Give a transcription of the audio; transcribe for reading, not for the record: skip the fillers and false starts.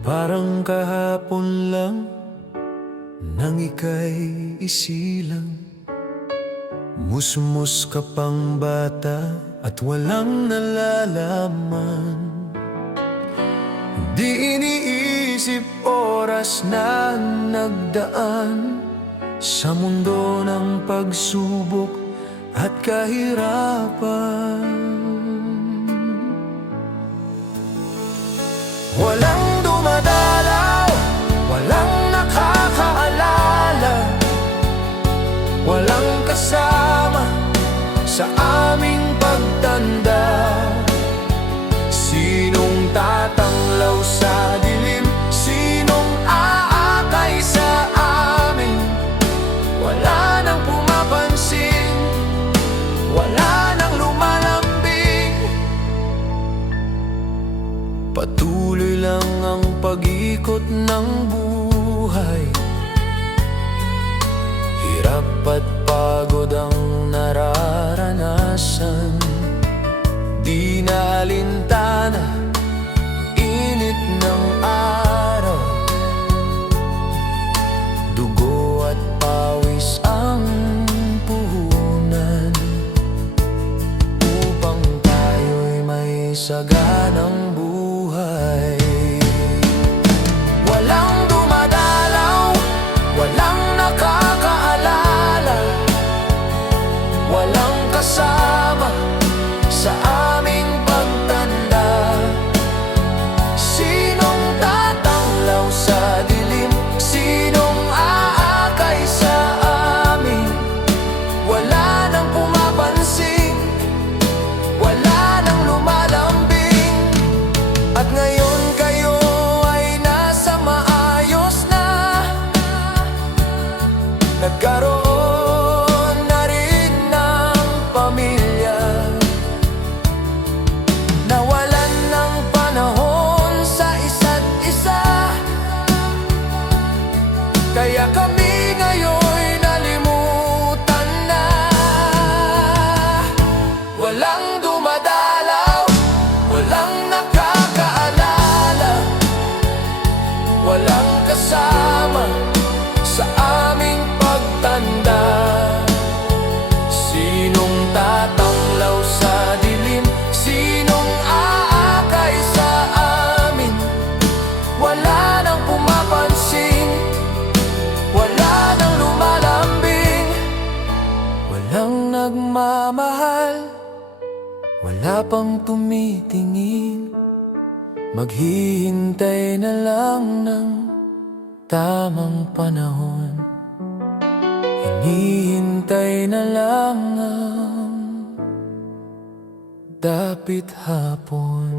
Parang kahapon lang nang ika'y isilang. Musmus ka pang bata at walang nalalaman. Di iniisip oras na nagdaan sa mundo ng pagsubok at kahirapan. Walang dumadalaw, walang nakakaalala, walang kasama sa aming pagtanda. Sinong tatanglaw sa dilim? Sinong aakay sa amin? Wala nang pumapansin, wala nang lumalambing. Patuloy lang ang pag-ikot ng buhay. Hirap at pagod ang nararanasan. Di na alintana, init ng araw. Dugo at pawis ang puhunan upang tayo'y may saganang buhay. Walang dumadalaw, walang nakakaalala, walang kasama sa aming pagtanda. Sinong tatanglaw sa dilim? Sinong aakay sa amin? Wala nang pumapansin, wala nang lumalambing. At ngayon kayo ay nasa maayos na, nagkaroon na rin ng pamilya. Nawalan ng panahon sa isa't isa, kaya kami ngayon'y nalimutan na. Walang dumadalaw, walang nakakaalala, walang kasama sa aming pagtanda. Sinong tatanglaw sa dilim? Sinong aakay sa amin? Wala nang pumapansin, wala nang lumalambing. Walang nagmamahal, wala pang tumitingin. Maghihintay na lang ng tamang panahon. Hinihintay na lang ang dapit hapon.